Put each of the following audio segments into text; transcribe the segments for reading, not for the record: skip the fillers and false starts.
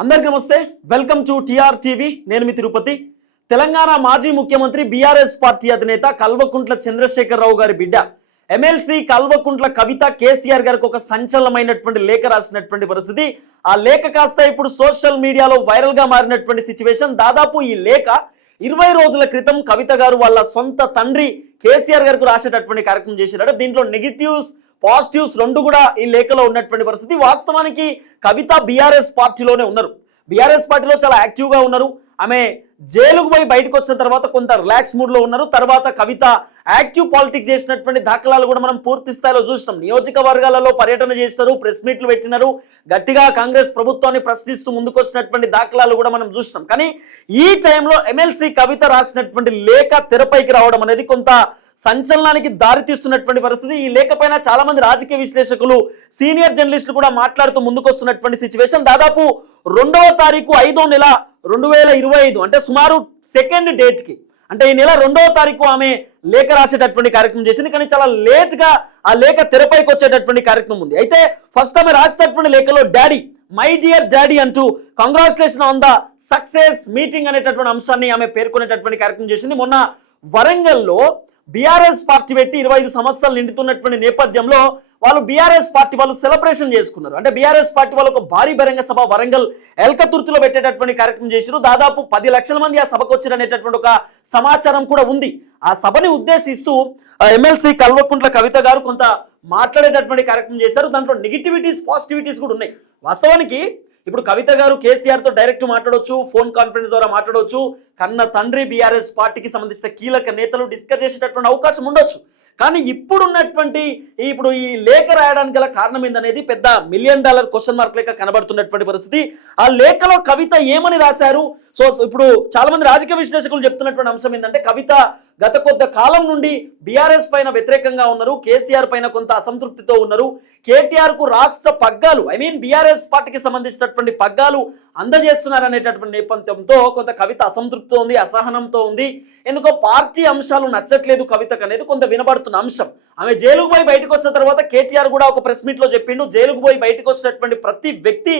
అందరికీ నమస్తే, welcome to TR TV. నేను మీ తిరుపతి. తెలంగాణ మాజీ ముఖ్యమంత్రి బీఆర్ఎస్ పార్టీ అధినేత కల్వకుంట్ల చంద్రశేఖరరావు గారి బిడ్డ ఎమ్మెల్సీ కల్వకుంట్ల కవిత కేసీఆర్ గారికి ఒక సంచలనమైనటువంటి లేఖ రాసినటువంటి పరిస్థితి. ఆ లేఖ కాస్త ఇప్పుడు సోషల్ మీడియాలో వైరల్ గా మారినటువంటి సిచ్యువేషన్. దాదాపు ఈ లేఖ 20 రోజుల క్రితం కవిత గారు వాళ్ళ సొంత తండ్రి కేసీఆర్ గారికి రాసేటటువంటి కార్యక్రమం చేశారు. దీంట్లో నెగిటివ్స్ పాజిటివ్స్ రెండు కూడా ఈ లేఖలో ఉన్నటువంటి పరిస్థితి. వాస్తవానికి కవిత బీఆర్ఎస్ పార్టీలోనే ఉన్నారు. బీఆర్ఎస్ పార్టీలో చాలా యాక్టివ్గా ఉన్నారు. ఆమె జైలుకు పోయి బయటకు వచ్చిన తర్వాత కొంత రిలాక్స్ మూడ్లో ఉన్నారు. తర్వాత కవిత యాక్టివ్ పాలిటిక్స్ చేసినటువంటి దాఖలాలు కూడా మనం పూర్తి స్థాయిలో చూస్తాం. నియోజకవర్గాలలో పర్యటన చేస్తారు, ప్రెస్ మీట్లు పెట్టినారు, గట్టిగా కాంగ్రెస్ ప్రభుత్వాన్ని ప్రశ్నిస్తూ ముందుకొచ్చినటువంటి దాఖలాలు కూడా మనం చూస్తాం. కానీ ఈ టైంలో ఎమ్మెల్సీ కవిత రాసినటువంటి లేఖ తెరపైకి రావడం అనేది కొంత సంచలనానికి దారితీస్తున్నటువంటి పరిస్థితి. ఈ లేఖ పైన చాలా మంది రాజకీయ విశ్లేషకులు, సీనియర్ జర్నలిస్టులు కూడా మాట్లాడుతూ ముందుకొస్తున్నటువంటి సిచ్యువేషన్. దాదాపు 2వ తారీఖు 5వ నెల 2025 అంటే సుమారు సెకండ్ డేట్ కి, అంటే ఈ నెల 2వ తారీఖు ఆమె లేఖ రాసేటటువంటి కార్యక్రమం చేసింది. కానీ చాలా లేట్ గా ఆ లేఖ తెరపైకి వచ్చేటటువంటి కార్యక్రమం ఉంది. అయితే ఫస్ట్ ఆమె రాసేటటువంటి లేఖలో డాడీ, మై డియర్ డాడీ అంటూ congratulation on the success meeting అనేటటువంటి అంశాన్ని ఆమె పేర్కొనేటటువంటి కార్యక్రమం చేసింది. మొన్న వరంగల్లో బీఆర్ఎస్ పార్టీ పెట్టి 25 సంవత్సరాలు నిండుతున్నటువంటి నేపథ్యంలో వాళ్ళు బీఆర్ఎస్ పార్టీ వాళ్ళు సెలబ్రేషన్ చేసుకున్నారు. అంటే బీఆర్ఎస్ పార్టీ వాళ్ళు ఒక భారీ బహిరంగ సభ వరంగల్ ఎల్కతుర్తిలో పెట్టేటటువంటి కార్యక్రమం చేశారు. దాదాపు 10 లక్షల మంది ఆ సభకు వచ్చారు అనేటటువంటి ఒక సమాచారం కూడా ఉంది. ఆ సభని ఉద్దేశిస్తూ ఎమ్మెల్సీ కల్వకుంట్ల కవిత గారు కొంత మాట్లాడేటటువంటి కార్యక్రమం చేశారు. దాంట్లో నెగిటివిటీస్ పాజిటివిటీస్ కూడా ఉన్నాయి. వాస్తవానికి ఇప్పుడు కవిత గారు కేసీఆర్ తో డైరెక్ట్ మాట్లాడవచ్చు, ఫోన్ కాన్ఫరెన్స్ ద్వారా మాట్లాడవచ్చు, కన్న తండ్రి బీఆర్ఎస్ పార్టీకి సంబంధించిన కీలక నేతలు డిస్కస్ చేసేటటువంటి అవకాశం ఉండొచ్చు. కానీ ఇప్పుడున్నటువంటి ఇప్పుడు ఈ లేఖ రాయడానికి గల కారణం ఏందనేది పెద్ద $1 మిలియన్ క్వశ్చన్ మార్క్ లేక కనబడుతున్నటువంటి పరిస్థితి. ఆ లేఖలో కవిత ఏమని రాశారు? సో ఇప్పుడు చాలా మంది రాజకీయ విశ్లేషకులు చెప్తున్నటువంటి అంశం ఏంటంటే కవిత గత కొద్ది కాలం నుండి బీఆర్ఎస్ పైన వ్యతిరేకంగా ఉన్నారు, కేసీఆర్ పైన కొంత అసంతృప్తితో ఉన్నారు, కేటీఆర్ కు రాష్ట్ర పగ్గాలు బీఆర్ఎస్ పార్టీకి సంబంధించినటువంటి పగ్గాలు అందజేస్తున్నారు అనేటటువంటి నేపథ్యంతో కొంత కవిత అసంతృప్తితో ఉంది, అసహనంతో ఉంది. ఎందుకో పార్టీ అంశాలు నచ్చట్లేదు కవితకు అనేది కొంత వినబడుతున్న అంశం. ఆమె జైలుకు పోయి బయటకు వచ్చిన తర్వాత కేటీఆర్ కూడా ఒక ప్రెస్ మీట్ లో చెప్పిండు, జైలుకు పోయి బయటకు వచ్చినటువంటి ప్రతి వ్యక్తి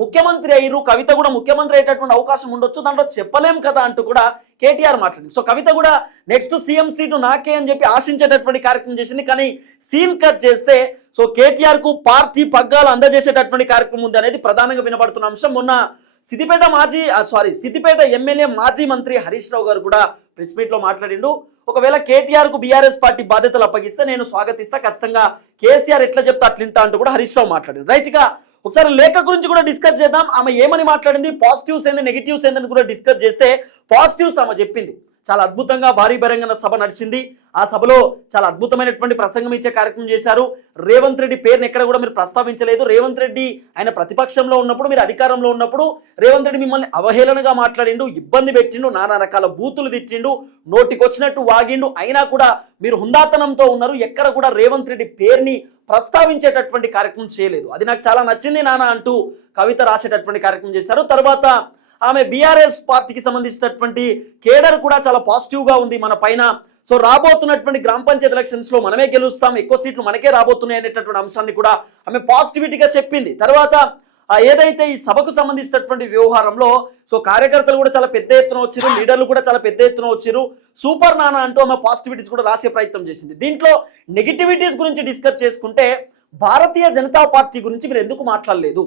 ముఖ్యమంత్రి అయ్యారు, కవిత కూడా ముఖ్యమంత్రి అయ్యేటటువంటి అవకాశం ఉండొచ్చు, దాంట్లో చెప్పలేం కదా అంటూ కూడా కేటీఆర్ మాట్లాడింది. సో కవిత కూడా నెక్స్ట్ సీఎం సీటు నాకే అని చెప్పి ఆశించేటటువంటి కార్యక్రమం చేసింది. కానీ సీన్ కట్ చేస్తే సో కేటీఆర్ కు పార్టీ పగ్గాలు అందజేసేటటువంటి కార్యక్రమం ఉంది అనేది ప్రధానంగా వినబడుతున్న అంశం. మొన్న సిద్దిపేట ఎమ్మెల్యే మాజీ మంత్రి హరీష్ రావు గారు కూడా ప్రెస్ మీట్ లో మాట్లాడిండు. ఒకవేళ కేటీఆర్ కు బీఆర్ఎస్ పార్టీ బాధ్యతలు అప్పగిస్తే నేను స్వాగతిస్తా, ఖచ్చితంగా కేసీఆర్ ఎట్లా చెప్తా అట్లింటా అంటూ కూడా హరీష్ రావు మాట్లాడింది. రైట్ గా ఒకసారి లేఖ గురించి కూడా డిస్కస్ చేద్దాం. ఆమె ఏమని మాట్లాడింది, పాజిటివ్స్ ఏంది నెగిటివ్స్ ఏందని కూడా డిస్కస్ చేస్తే పాజిటివ్స్ ఆమె చెప్పింది. చాలా అద్భుతంగా భారీ బహిరంగ సభ నడిచింది. ఆ సభలో చాలా అద్భుతమైనటువంటి ప్రసంగం ఇచ్చే కార్యక్రమం చేశారు. రేవంత్ రెడ్డి పేరుని ఎక్కడ కూడా మీరు ప్రస్తావించలేదు. రేవంత్ రెడ్డి ఆయన ప్రతిపక్షంలో ఉన్నప్పుడు, మీరు అధికారంలో ఉన్నప్పుడు రేవంత్ రెడ్డి మిమ్మల్ని అవహేళనగా మాట్లాడిండు, ఇబ్బంది పెట్టిండు, నానా రకాల బూతులు తిట్టిండు, నోటికొచ్చినట్టు వాగిండు. అయినా కూడా మీరు హుందాతనంతో ఉన్నారు, ఎక్కడ కూడా రేవంత్ రెడ్డి పేరుని ప్రస్తావించేటటువంటి కార్యక్రమం చేయలేదు. అది నాకు చాలా నచ్చింది నాన్న అంటూ కవిత రాసేటటువంటి కార్యక్రమం చేశారు. తర్వాత ఆమె బీఆర్ఎస్ పార్టీకి సంబంధించినటువంటి కేడర్ కూడా చాలా పాజిటివ్గా ఉంది మన పైన. సో రాబోతున్నటువంటి గ్రామ పంచాయతీ ఎలక్షన్స్ లో మనమే గెలుస్తాం, ఎక్కువ సీట్లు మనకే రాబోతున్నాయి అనేటటువంటి అంశాన్ని కూడా ఆమె పాజిటివిటీగా చెప్పింది. తర్వాత ఏదైతే ఈ సభకు సంబంధించినటువంటి వ్యవహారంలో సో కార్యకర్తలు కూడా చాలా పెద్ద ఎత్తున వచ్చారు, లీడర్లు కూడా చాలా పెద్ద ఎత్తున వచ్చారు, సూపర్ నానా అంటూ ఆమె పాజిటివిటీస్ కూడా రాసే ప్రయత్నం చేసింది. దీంట్లో నెగిటివిటీస్ గురించి డిస్కస్ చేసుకుంటే భారతీయ జనతా పార్టీ గురించి మీరు ఎందుకు మాట్లాడలేదు,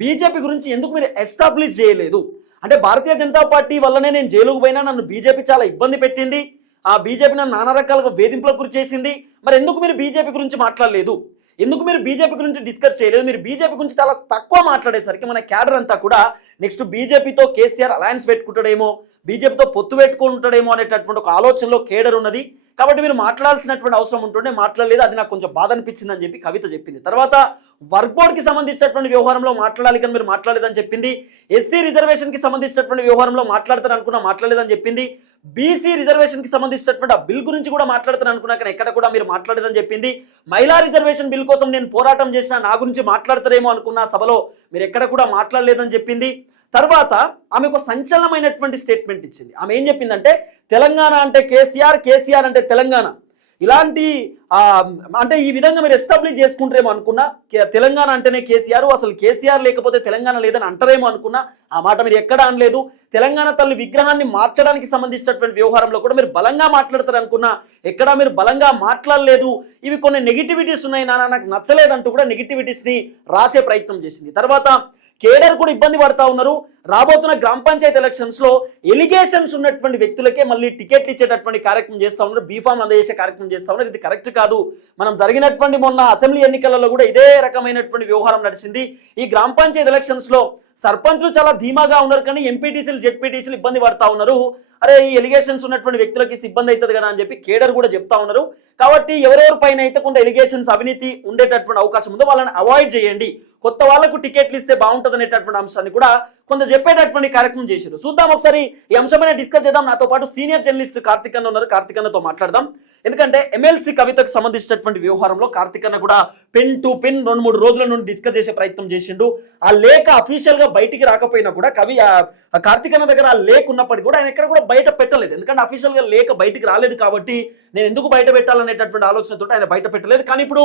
బీజేపీ గురించి ఎందుకు మీరు ఎస్టాబ్లిష్ చేయలేదు, అంటే భారతీయ జనతా పార్టీ వల్లనే నేను జైలుకు పోయినా, నన్ను బీజేపీ చాలా ఇబ్బంది పెట్టింది, ఆ బీజేపీ నన్ను నానా రకాలుగా వేధింపులకు గురి చేసింది, మరి ఎందుకు మీరు బీజేపీ గురించి మాట్లాడలేదు, ఎందుకు మీరు బీజేపీ గురించి డిస్కస్ చేయలేదు, మీరు బీజేపీ గురించి చాలా తక్కువ మాట్లాడేసరికి మన క్యాడర్ అంతా కూడా నెక్స్ట్ బీజేపీతో కేసీఆర్ అలయన్స్ పెట్టుకుంటాడేమో, బీజేపీతో పొత్తు పెట్టుకుంటాడేమో అనేటటువంటి ఒక ఆలోచనలో కేడర్ ఉన్నది. కాబట్టి మీరు మాట్లాడాల్సినటువంటి అవసరం ఉంటుండే, మాట్లాడలేదు, అది నాకు కొంచెం బాధ అనిపించింది అని చెప్పి కవిత చెప్పింది. తర్వాత వర్క్ బోర్డ్కి సంబంధించినటువంటి వ్యవహారంలో మాట్లాడాలి కానీ మీరు మాట్లాడలేదని చెప్పింది. ఎస్సీ రిజర్వేషన్కి సంబంధించినటువంటి వ్యవహారంలో మాట్లాడతారు అనుకున్నా మాట్లాడలేదని చెప్పింది. బీసీ రిజర్వేషన్కి సంబంధించినటువంటి ఆ బిల్ గురించి కూడా మాట్లాడతారు అనుకున్నా కానీ ఎక్కడ కూడా మీరు మాట్లాడలేదని చెప్పింది. మహిళా రిజర్వేషన్ బిల్ కోసం నేను పోరాటం చేసిన, నా గురించి మాట్లాడతారేమో అనుకున్న సభలో మీరు ఎక్కడ కూడా మాట్లాడలేదని చెప్పింది. తర్వాత ఆమె ఒక సంచలనమైనటువంటి స్టేట్మెంట్ ఇచ్చింది. ఆమె ఏం చెప్పిందంటే తెలంగాణ అంటే కేసీఆర్, కేసీఆర్ అంటే తెలంగాణ, ఇలాంటి అంటే ఈ విధంగా మీరు ఎస్టాబ్లిష్ చేసుకుంటారేమో అనుకున్నా. తెలంగాణ అంటేనే కేసీఆర్, అసలు కేసీఆర్ లేకపోతే తెలంగాణ లేదని అంటారేమో అనుకున్నా. ఆ మాట మీరు ఎక్కడ అనలేదు. తెలంగాణ తల్లి విగ్రహాన్ని మార్చడానికి సంబంధించినటువంటి వ్యవహారంలో కూడా మీరు బలంగా మాట్లాడతారు అనుకున్నా. ఎక్కడా మీరు బలంగా మాట్లాడలేదు. ఇవి కొన్ని నెగిటివిటీస్ ఉన్నాయి నాన్న, నాకు నచ్చలేదంటూ కూడా నెగిటివిటీస్ని రాసే ప్రయత్నం చేసింది. తర్వాత కేడర్ కూడా ఇబ్బంది పడతా ఉన్నారు. రాబోతున్న గ్రామ పంచాయతీ ఎలక్షన్స్ లో ఎలిగేషన్స్ ఉన్నటువంటి వ్యక్తులకే మళ్ళీ టికెట్లు ఇచ్చేటటువంటి కార్యక్రమం చేస్తా ఉన్నారు, బీఫామ్ అందజేసే కార్యక్రమం చేస్తా ఉన్నారు. ఇది కరెక్ట్ కాదు. మనం జరిగినటువంటి మొన్న అసెంబ్లీ ఎన్నికలలో కూడా ఇదే రకమైనటువంటి వ్యవహారం నడిచింది. ఈ గ్రామ పంచాయతీ ఎలక్షన్స్ లో సర్పంచ్లు చాలా ధీమాగా ఉన్నారు, కానీ ఎంపీటీసీలు జెడ్పీటీసీలు ఇబ్బంది పడతా ఉన్నారు. అరే ఈ ఎలిగేషన్స్ ఉన్నటువంటి వ్యక్తులకి ఇబ్బంది అవుతుంది కదా అని చెప్పి కేడర్ కూడా చెప్తా ఉన్నారు. కాబట్టి ఎవరెవరి పైన అయితే కొంత ఎలిగేషన్స్ అవినీతి ఉండేటటువంటి అవకాశం ఉందో వాళ్ళని అవాయిడ్ చేయండి, కొత్త వాళ్ళకు టికెట్లు ఇస్తే బాగుంటుంది అనేటటువంటి అంశాన్ని కూడా కొంత చెప్పేటటువంటి కార్యక్రమం చేశారు. చూద్దాం ఒకసారి ఈ అంశమైన డిస్కస్ చేద్దాం. నాతో పాటు సీనియర్ జర్నలిస్ట్ కార్తిక్ అన్న ఉన్నారు, కార్తిక్ అన్నతో మాట్లాడదాం. ఎందుకంటే ఎమ్మెల్సీ కవితకు సంబంధించినటువంటి వ్యవహారంలో కార్తిక్ అన్న కూడా పెన్ టు పెన్ 2-3 రోజుల నుండి డిస్కస్ చేసే ప్రయత్నం చేసిండు. ఆ లేఖ అఫీషియల్ గా బయటికి రాకపోయినా కూడా కార్తిక్ అన్న దగ్గర ఆ లేఖ ఉన్నప్పటికీ కూడా ఆయన ఎక్కడ కూడా బయట పెట్టలేదు. ఎందుకంటే అఫీషియల్ గా లేఖ బయటికి రాలేదు కాబట్టి నేను ఎందుకు బయట పెట్టాలనేటటువంటి ఆలోచనతో ఆయన బయట పెట్టలేదు. కానీ ఇప్పుడు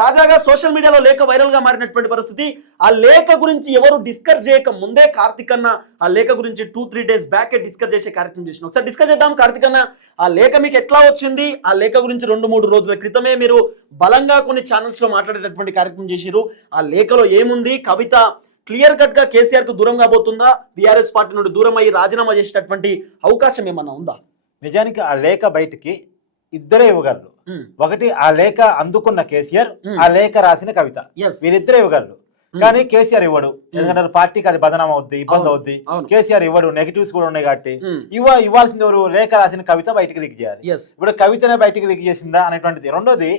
తాజాగా సోషల్ మీడియాలో లేఖ వైరల్ గా మారినటువంటి పరిస్థితి. ఆ లేఖ గురించి ఎవరు డిస్కస్ చేయక ముందే కార్తిక్ అన్న ఆ లేఖ గురించి 2-3 డేస్ బ్యాక్ డిస్కస్ చేసే కార్యక్రమం చేసిన. ఒకసారి డిస్కస్ చేద్దాం. కార్తిక్ అన్న, ఆ లేఖ మీకు ఎట్లా వచ్చింది? ఆ లేఖ గురించి 2-3 రోజుల క్రితమే మీరు బలంగా కొన్ని ఛానల్స్ లో మాట్లాడేటటువంటి కార్యక్రమం చేసిరు. ఆ లేఖలో ఏముంది? కవిత క్లియర్ కట్ గా కేసీఆర్ కు దూరం కాబోతుందా? బీఆర్ఎస్ పార్టీ నుండి దూరం అయ్యి రాజీనామా చేసేటటువంటి అవకాశం ఏమన్నా ఉందా? నిజానికి ఆ లేఖ బయటికి ఇద్దరే ఇవ్వగలరు. ఒకటి ఆ లేఖ అందుకున్న కేసీఆర్, ఆ లేఖ రాసిన కవిత, వీరిద్దరే ఇవ్వగలరు. కానీ కేసీఆర్ ఇవ్వడు. ఎందుకంటే పార్టీకి అది బదనాం అవుద్ది, ఇబ్బంది అవుద్ది. కేసీఆర్ ఇవ్వడు, నెగిటివ్స్ కూడా ఉన్నాయి కాబట్టి ఇవ్వాల్సింది ఎవరు? లేఖ రాసిన కవిత బయటికి లీక్ చేయాలి. ఇప్పుడు కవితనే బయటికి లీక్ చేసిందా అనేటువంటిది. రెండోది,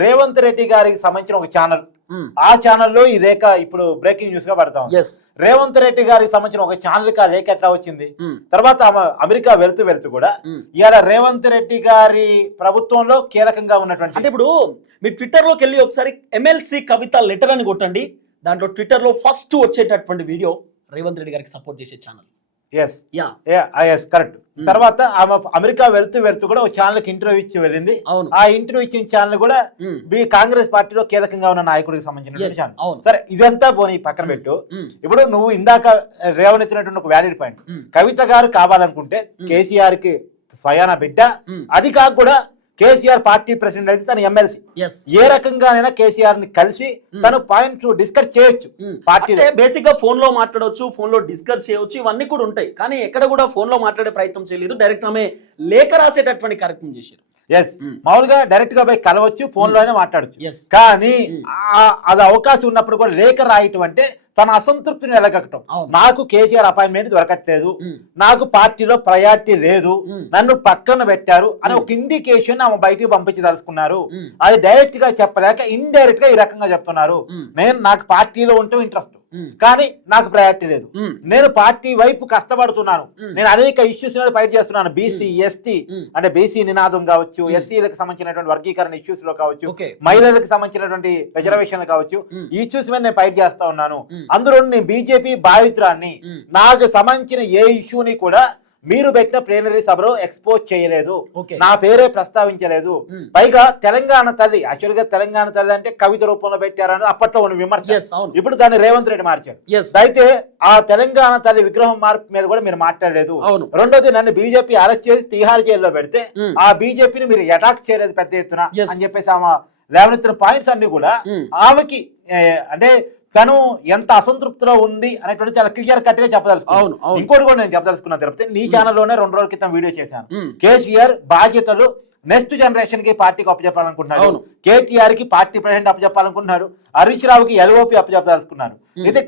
రేవంత్ రెడ్డి గారికి సంబంధించిన ఒక ఛానల్, ఆ ఛానల్లో ఈ లేఖ ఇప్పుడు బ్రేకింగ్ న్యూస్ గా పడతాం. రేవంత్ రెడ్డి గారికి సంబంధించిన ఒక ఛానల్ కి ఆ లేఖ ఎట్లా వచ్చింది? తర్వాత అమెరికా వెళ్తూ కూడా ఇవాళ రేవంత్ రెడ్డి గారి ప్రభుత్వంలో కీలకంగా ఉన్నటువంటి, అంటే ఇప్పుడు మీ ట్విట్టర్ లోకి వెళ్ళి ఒకసారి ఎమ్మెల్సీ కవిత లెటర్ అని కొట్టండి. దాంట్లో ట్విట్టర్ లో ఫస్ట్ వచ్చేటటువంటి వీడియో రేవంత్ రెడ్డి గారికి సపోర్ట్ చేసే ఛానల్. కరెక్ట్. తర్వాత ఆమె అమెరికా వెళ్తూ కూడా ఒక ఛానల్ కి ఇంటర్వ్యూ ఇచ్చి వెళ్ళింది. ఆ ఇంటర్వ్యూ ఇచ్చిన ఛానల్ కూడా కాంగ్రెస్ పార్టీలో కీలకంగా ఉన్న నాయకుడికి సంబంధించిన ఛానల్. సరే, ఇదంతా పోనీ పక్కన పెట్టు. ఇప్పుడు నువ్వు ఇందాక రేవనెత్తినటువంటి ఒక వ్యాలిడ్ పాయింట్, కవిత గారు కావాలనుకుంటే కేసీఆర్ కి స్వయాన బిడ్డ, అది కాక కూడా కేసీఆర్ పార్టీ ప్రెసిడెంట్ అయితే తన ఎమ్మెల్సీ, ఏ రకంగానైనా కేసీఆర్ ని కలిసి తను పాయింట్స్ డిస్కస్ చేయొచ్చు. పార్టీ బేసిక్ గా ఫోన్ లో మాట్లాడవచ్చు, ఫోన్ లో డిస్కస్ చేయవచ్చు, ఇవన్నీ కూడా ఉంటాయి. కానీ ఎక్కడ కూడా ఫోన్ లో మాట్లాడే ప్రయత్నం చేయలేదు. డైరెక్ట్ ఆమె లేఖ రాసేటటువంటి కార్యక్రమం చేశారు. మామూలుగా డైరెక్ట్ గా పోయి కలవచ్చు, ఫోన్ లోనే మాట్లాడచ్చు. కానీ అది అవకాశం ఉన్నప్పుడు కూడా లేఖ రాయటం అంటే తన అసంతృప్తిని వెలగట్టడం. నాకు కేసీఆర్ అపాయింట్మెంట్ దొరకట్లేదు, నాకు పార్టీలో ప్రయారిటీ లేదు, నన్ను పక్కన పెట్టారు అని ఒక ఇండికేషన్ ఆమె బయటికి పంపించి తెలుసుకున్నారు. అది డైరెక్ట్ గా చెప్పలేక ఇండైరెక్ట్ గా ఈ రకంగా చెప్తున్నారు. నాకు పార్టీలో ఉంటే ఇంట్రెస్ట్, కానీ నాకు ప్రయారిటీ లేదు, నేను పార్టీ వైపు కష్టపడుతున్నాను, నేను అనేక ఇష్యూస్ మీద ఫైట్ చేస్తున్నాను. బీసీ ఎస్టీ అంటే బీసీ నినాదం కావచ్చు, ఎస్సీలకు సంబంధించినటువంటి వర్గీకరణ ఇష్యూస్ లో కావచ్చు, మహిళలకు సంబంధించినటువంటి రిజర్వేషన్లు కావచ్చు, ఈ ఇష్యూస్ మీద నేను ఫైట్ చేస్తా ఉన్నాను. అందులో నేను బీజేపీ బాధితురాన్ని, నాకు సంబంధించిన ఏ ఇష్యూని కూడా మీరు పెట్టిన ప్లేనరీ సభలో ఎక్స్పోజ్ చేయలేదు, నా పేరే ప్రస్తావించలేదు. పైగా తెలంగాణ తల్లి, యాక్చువల్ గా తెలంగాణ తల్లి అంటే కవిత రూపంలో పెట్టారని అప్పట్లో ఉన్న విమర్శ. ఇప్పుడు దాన్ని రేవంత్ రెడ్డి మార్చాడు. అయితే ఆ తెలంగాణ తల్లి విగ్రహం మార్పు మీద కూడా మీరు మాట్లాడలేదు. రెండోది, నన్ను బీజేపీ అరెస్ట్ చేసి తిహార్ జైల్లో పెడితే ఆ బీజేపీని మీరు అటాక్ చేయలేదు పెద్ద ఎత్తున అని చెప్పేసి ఆమె లేవనెత్తిన పాయింట్స్ అన్ని కూడా ఆమెకి అంటే తను ఎంత అసంతృప్తిలో ఉంది అనేటువంటి చాలా క్లియర్ కట్ గా చెప్పదలుచుకున్నాను. ఇంకోటి కూడా నేను చెప్పదలుచుకున్నా తిరుపతి, నీ ఛానల్లోనే 2 రోజుల క్రితం వీడియో చేశాను. కేసీఆర్ బాధ్యతలు నెక్స్ట్ జనరేషన్ కి పార్టీకి అప్పచెప్పాలనుకుంటున్నారు, కేటీఆర్ కి పార్టీ ప్రెసిడెంట్ అప్పచెప్పాలనుకుంటున్నారు, హరీష్ రావుకి ఎల్ఓపి అప్పచెప్పాలనుకున్నారు. అయితే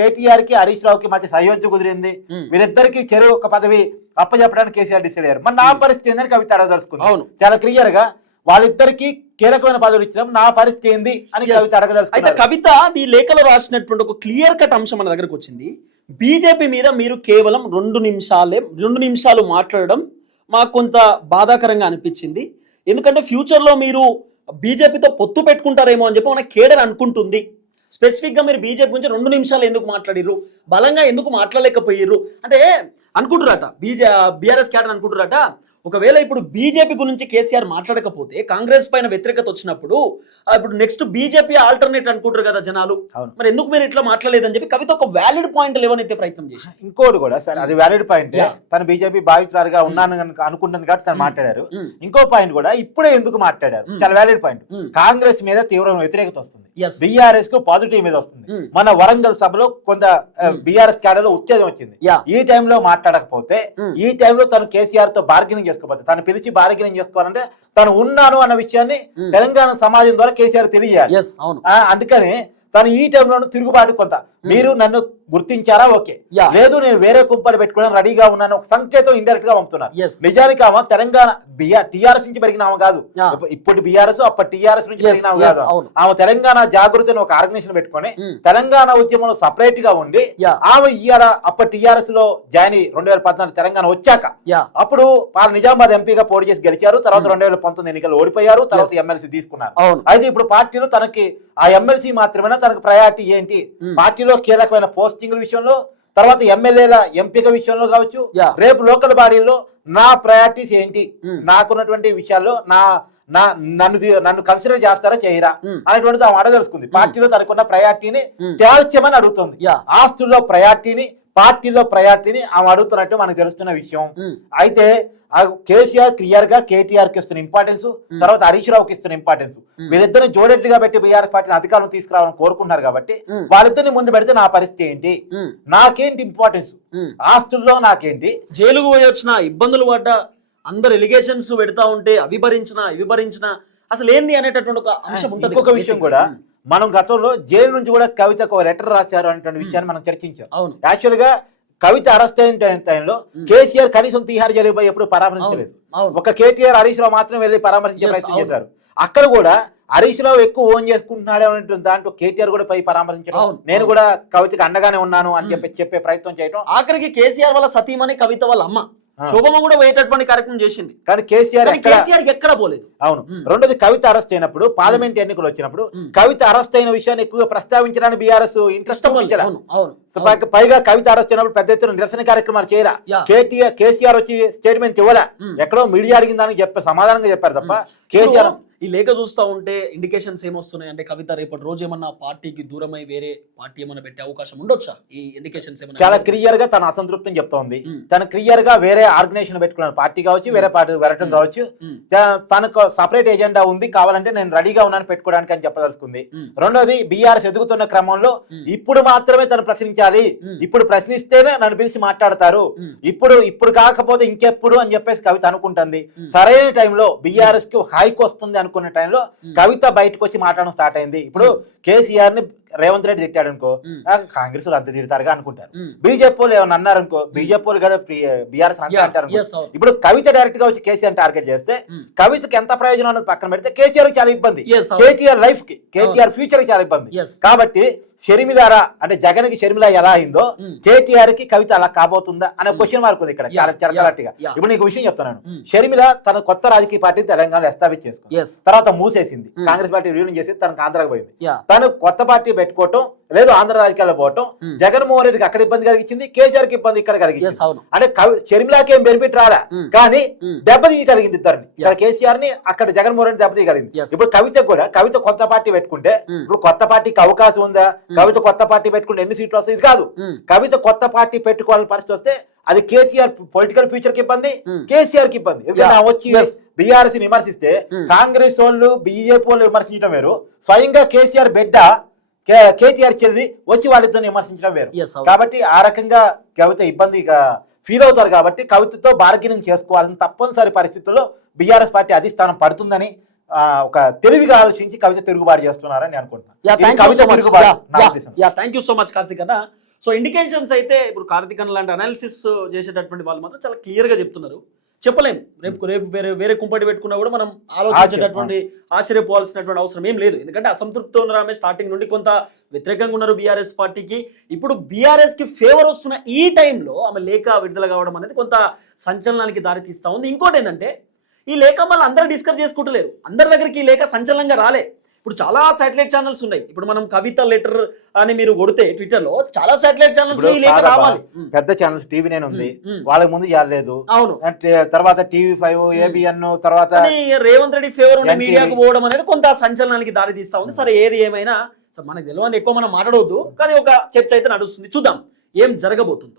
కేటీఆర్ కి హరీష్ రావుకి మధ్య సయోధ్య కుదిరింది, వీరిద్దరికి చెరువు ఒక పదవి అప్పచెప్పడానికి కేసీఆర్ డిసైడ్ అయ్యారు. మరి నా పరిస్థితి ఏందని కవిత అడగదలుచుకున్నాను. చాలా క్లియర్ గా వాళ్ళిద్దరికి కీలకమైన పదవులు ఇచ్చినాం, నా పరిస్థితి ఏంది అని కవిత అడగదలుచుకున్నారు. అయితే కవిత ఈ లేఖలో రాసినటువంటి ఒక క్లియర్ కట్ అంశం మన దగ్గరకు వచ్చింది. బీజేపీ మీద మీరు కేవలం 2 నిమిషాలు మాట్లాడడం మాకు కొంత బాధాకరంగా అనిపించింది. ఎందుకంటే ఫ్యూచర్లో మీరు బీజేపీతో పొత్తు పెట్టుకుంటారేమో అని చెప్పి మన కేడర్ అనుకుంటుంది. స్పెసిఫిక్ గా మీరు బీజేపీ గురించి 2 నిమిషాలు ఎందుకు మాట్లాడిర్రు, బలంగా ఎందుకు మాట్లాడలేకపోయారు అంటే అనుకుంటున్నారట. బీఆర్ఎస్ కేడర్ అనుకుంటున్నారట, ఒకవేళ ఇప్పుడు బీజేపీ గురించి కేసీఆర్ మాట్లాడకపోతే కాంగ్రెస్ పైన వ్యతిరేకత వచ్చినప్పుడు ఇప్పుడు నెక్స్ట్ బీజేపీ ఆల్టర్నేట్ అనుకుంటారు కదా జనాలు. మరి ఎందుకు మీరు ఇట్లా మాట్లాడలేదని చెప్పి కవిత ఒక వ్యాలిడ్ పాయింట్ లేవనైతే ప్రయత్నం చేసి, ఇంకోటి కూడా సార్ అది వ్యాలిడ్ పాయింట్, తను బీజేపీ భావితురాలుగా ఉన్నాను అనుకుంటుంది కాబట్టి తను మాట్లాడారు. ఇంకో పాయింట్ కూడా ఇప్పుడే ఎందుకు మాట్లాడారు, చాలా వ్యాలిడ్ పాయింట్. కాంగ్రెస్ మీద తీవ్రమైన వ్యతిరేకత వస్తుంది, బీఆర్ఎస్ కు పాజిటివ్ మీద వస్తుంది. మన వరంగల్ సభలో కొంత బీఆర్ఎస్ క్యాడర్ లో ఉత్తేజం వచ్చింది. ఈ టైంలో మాట్లాడకపోతే, ఈ టైంలో తను కేసీఆర్ తో బార్గెనింగ్ చేసుకోకపోతే, తను పిలిచి బార్గెనింగ్ చేసుకోవాలంటే తను ఉన్నాను అన్న విషయాన్ని తెలంగాణ సమాజం ద్వారా కేసీఆర్ తెలియాలి. అందుకని తను ఈ టైంలో తిరుగుబాటు కొంత, మీరు నన్ను గుర్తించారా ఓకే, లేదు నేను వేరే కుంపలు పెట్టుకోవడానికి రెడీగా ఉన్నాను ఒక సంకేతం ఇండైరెక్ట్ గా పంపుతున్నారు. నిజానికి ఆమె తెలంగాణ టీఆర్ఎస్ నుంచి పెరిగిన ఆమె కాదు, ఇప్పుడు బీఆర్ఎస్ అప్పటి టీఆర్ఎస్ నుంచి పెరిగిన ఆమె కాదు. ఆమె తెలంగాణ జాగృతి అని ఒక ఆర్గనైజేషన్ పెట్టుకొని తెలంగాణ ఉద్యమంలో సపరేట్ గా ఉండి ఆమె ఇయ్యాల అప్పటి టీఆర్ఎస్ లో జాయిన్ 2014 తెలంగాణ వచ్చాక అప్పుడు వాళ్ళు నిజామాబాద్ ఎంపీగా పోటీ చేసి గెలిచారు. తర్వాత 2019 ఎన్నికలు ఓడిపోయారు. తర్వాత ఎమ్మెల్సీ తీసుకున్నారు. అయితే ఇప్పుడు పార్టీలో తనకి ఆ ఎమ్మెల్సీ మాత్రమే తనకు ప్రయారిటీ ఏంటి, పార్టీలో కీలకమైన పోస్టింగ్ విషయంలో, తర్వాత ఎమ్మెల్యేల ఎంపిక విషయంలో కావచ్చు, రేపు లోకల్ బాడీల్లో నా ప్రయారిటీస్ ఏంటి, నాకున్నటువంటి విషయాల్లో నన్ను కన్సిడర్ చేస్తారా చేయరా అనేటువంటిది ఆమె అడగలుసుకుంది. పార్టీలో తనకున్న ప్రయారిటీని తేల్చమని అడుగుతుంది. ఆస్తుల్లో ప్రయారిటీని, పార్టీలో ప్రయారిటీని ఆమె అడుగుతున్నట్టు మనకు తెలుస్తున్న విషయం. అయితే కేసీఆర్ క్లియర్ గా కేటీఆర్ కి ఇస్తున్న ఇంపార్టెన్స్, తర్వాత హరీష్ రావుకి ఇస్తున్న ఇంపార్టెన్స్, వీళ్ళిద్దరిని జోడెట్లుగా పెట్టి బీఆర్ఎస్ పార్టీని అధికారం తీసుకురావాలని కోరుకుంటున్నారు. కాబట్టి వాళ్ళిద్దరిని ముందు పెడితే నా పరిస్థితి ఏంటి, నాకేంటి ఇంపార్టెన్స్, ఆస్తుల్లో నాకేంటి, జైలుకు పోయి వచ్చిన ఇబ్బందులు పడ్డ అందరు ఎలిగేషన్స్ పెడతా ఉంటే విభరించిన అసలు ఏంది అనేటటువంటి ఒక అంశం ఉంటుంది. ఇంకొక విషయం కూడా, మనం గతంలో జైలు నుంచి కూడా కవితకు ఒక లెటర్ రాశారు అనేటువంటి విషయాన్ని మనం చర్చించాం. యాక్చువల్ గా కవిత అరెస్ట్ అయిన టైంలో కేసీఆర్ కనీసం తీహార్ జైలుపై ఎప్పుడు పరామర్శించలేదు. ఒక కేటీఆర్ హరీష్ రావు మాత్రం వెళ్ళి పరామర్శించే ప్రయత్నం చేశారు. అక్కడ కూడా హరీష్ రావు ఎక్కువ ఓన్ చేసుకుంటున్నాడే అనే దాంట్లో కేటీఆర్ కూడా పై పరామర్శించడం, నేను కూడా కవితకి అండగానే ఉన్నాను అని చెప్పే ప్రయత్నం చేయడం. ఆఖరికి కేసీఆర్ వాళ్ళ సతీమణి కవిత వాళ్ళ అమ్మ శోభమ్మ కూడా పోయేటటువంటి కార్యక్రమం చేసింది. కానీ కేసీఆర్ ఎక్కడ పోలేదు. అవును. రెండోది, కవిత అరెస్ట్ అయినప్పుడు పార్లమెంట్ ఎన్నికలు వచ్చినప్పుడు కవిత అరెస్ట్ అయిన విషయాన్ని ఎక్కువగా ప్రస్తావించడానికి బీఆర్ఎస్ ఇంట్రెస్ట్ పైగా కవిత అరెస్ట్ అయినప్పుడు పెద్ద ఎత్తున నిరసన కార్యక్రమాలు చేయరా, కేసీఆర్ వచ్చి స్టేట్మెంట్ ఇవ్వరా, ఎక్కడో మీడియా అడిగిన దానికి సమాధానంగా చెప్పారు తప్ప కేసీఆర్. ఈ లేఖ చూస్తూ ఉంటే ఇండికేషన్స్ ఏమొస్తున్నాయి అంటే కవిత రేపటి రోజు ఏమన్నా పార్టీకి దూరమై వేరే పార్టీ ఏమన్నా పెట్టే అవకాశం ఉండొచ్చా? ఈ ఇండికేషన్స్ చాలా క్లియర్ గా తన అసంతృప్తిని చెప్తోంది. తను క్లియర్ గా వేరే ఆర్గనైజేషన్ పెట్టుకున్నాను, పార్టీ కావచ్చు, వేరే పార్టీ వెళ్ళటం కావచ్చు, తనకు సపరేట్ ఎజెండా ఉంది, కావాలంటే నేను రెడీగా ఉన్నాను పెట్టుకోవడానికి అని చెప్పదలుచుకుంది. రెండోది, బీఆర్ఎస్ ఎదుగుతున్న క్రమంలో ఇప్పుడు మాత్రమే తను ప్రశ్నించాలి, ఇప్పుడు ప్రశ్నిస్తేనే నన్ను పిలిచి మాట్లాడతారు, ఇప్పుడు కాకపోతే ఇంకెప్పుడు అని చెప్పేసి కవిత అనుకుంటుంది. సరైన టైంలో బీఆర్ఎస్ కి హైక్ వస్తుంది అనుకున్న టైంలో కవిత బయటకు వచ్చి మాట్లాడడం స్టార్ట్ అయింది. ఇప్పుడు కేసీఆర్ ని రేవంత్ రెడ్డి తిట్టాడు అనుకో, కాంగ్రెస్ వాళ్ళు అంత తిడతారుగా అనుకుంటారు. బీజేపీ వాళ్ళు ఏమన్నా అన్నారు అనుకో, బీజేపీ వాళ్ళు కదా బీఆర్ఎస్ అంతే అంటారు. ఇప్పుడు కవిత డైరెక్ట్ గా వచ్చి కేసీఆర్ టార్గెట్ చేస్తే కవితకి ఎంత ప్రయోజనం అన్నది పక్కన పెడితే కేసీఆర్ చాలా ఇబ్బంది, కేటీఆర్ లైఫ్ కి, కేటీఆర్ ఫ్యూచర్ కి చాలా ఇబ్బంది. కాబట్టి షర్మిలారా అంటే జగన్ కి షర్మిల ఎలా అయిందో కేటీఆర్ కి కవిత అలా కాబోతుందా అనే క్వశ్చన్ మార్క్ ఉంది ఇక్కడ చాలా కరెక్ట్ గా. ఇప్పుడు నీకు విషయం చెప్తున్నాను, షర్మిల తన కొత్త రాజకీయ పార్టీ తెలంగాణలో ఎస్టాబ్లిష్ చేసుకుంది, తర్వాత మూసేసింది, కాంగ్రెస్ పార్టీ రియూనియన్ చేసి తనకు ఆంధ్రాకి పోయింది. తను కొత్త పార్టీ పెట్టుకోవటం లేదు, ఆంధ్ర రాజకీయాల్లో పోవటం జగన్మోహన్ రెడ్డికి అక్కడ ఇబ్బంది కలిగించింది, కేసీఆర్ కి ఇబ్బంది ఇక్కడ కలిగింది. అంటే షర్మిలాకి ఏం బెనిఫిట్ రాలా, కానీ దెబ్బతీయ కలిగింది ఇద్దరిని, ఇక్కడ కేసీఆర్ ని అక్కడ జగన్మోహన్ రెడ్డి దెబ్బతీయ కలిగింది. ఇప్పుడు కవిత కొత్త పార్టీ పెట్టుకుంటే ఇప్పుడు కొత్త పార్టీకి అవకాశం ఉందా, కవిత కొత్త పార్టీ పెట్టుకుంటే ఎన్ని సీట్లు వస్తాయి, ఇది కాదు. కవిత కొత్త పార్టీ పెట్టుకోవాలని పరిస్థితి వస్తే అది కేటీఆర్ పొలిటికల్ ఫ్యూచర్ కి ఇబ్బంది, కేసీఆర్ కి ఇబ్బంది. ఎందుకంటే వచ్చి బీఆర్ఎస్ విమర్శిస్తే కాంగ్రెస్ వాళ్ళు బీజేపీ వాళ్ళు విమర్శించడం వేరు, స్వయంగా కేసీఆర్ బిడ్డ కేటీఆర్ చెల్లి వచ్చి వాళ్ళిద్దరిని విమర్శించడం వేరు. కాబట్టి ఆ రకంగా కవిత ఇబ్బందిగా ఫీల్ అవుతారు. కాబట్టి కవితతో బార్గెనింగ్ చేసుకోవాల్సిన తప్పనిసరి పరిస్థితుల్లో బీఆర్ఎస్ పార్టీ అధిష్టానం పడుతుందని ఒక తెలివిగా ఆలోచించి కవిత తిరుగుబాటు చేస్తున్నారని అనుకుంటున్నాను. Thank you so much Karthik అన్న. సో ఇండికేషన్స్ అయితే ఇప్పుడు కార్తిక్ అన్న లాంటి అనాలిసిస్ చేసేటటువంటి వాళ్ళు మాత్రం చాలా క్లియర్ గా చెప్తున్నారు. చెప్పలేము, రేపు వేరే కుంపటి పెట్టుకున్నా కూడా మనం ఆలోచించేటటువంటి ఆశ్చర్యపోవాల్సినటువంటి అవసరం ఏం లేదు. ఎందుకంటే అసంతృప్తి ఉన్న ఆమె స్టార్టింగ్ నుండి కొంత వ్యతిరేకంగా ఉన్నారు బీఆర్ఎస్ పార్టీకి. ఇప్పుడు బీఆర్ఎస్ కి ఫేవర్ వస్తున్న ఈ టైంలో ఆమె లేఖ విడుదల కావడం అనేది కొంత సంచలనానికి దారి తీస్తా ఉంది. ఇంకోటి ఏంటంటే ఈ లేఖ మళ్ళీ అందరూ డిస్కస్ చేసుకుంటలేరు, అందరి దగ్గరికి ఈ లేఖ సంచలనంగా రాలే. ఇప్పుడు చాలా శాటిలైట్ ఛానల్స్ ఉన్నాయి. ఇప్పుడు మనం కవిత లెటర్ అని మీరు కొడితే ట్విట్టర్ లో చాలా శాటిలైట్ ఛానల్స్ ఈ లేఖ రావాలి. పెద్ద ఛానల్స్ టీవీ నేను ఉంది, వాళ్ళకి ముందు యాలేదు. అవును, తర్వాత టీవీ5, ఏబిఎన్, తర్వాత రేవంత్ రెడ్డి ఫేవర్ ఉండి మీడియాకు పోవడం అనేది కొంత సంచలనానికి దారి తీస్తా ఉంది. సరే ఏది ఏమైనా మనకు తెలియదు, ఎక్కువ మనం మాట్లాడవద్దు, కానీ ఒక చర్చ అయితే నడుస్తుంది. చూద్దాం ఏం జరగబోతుందో.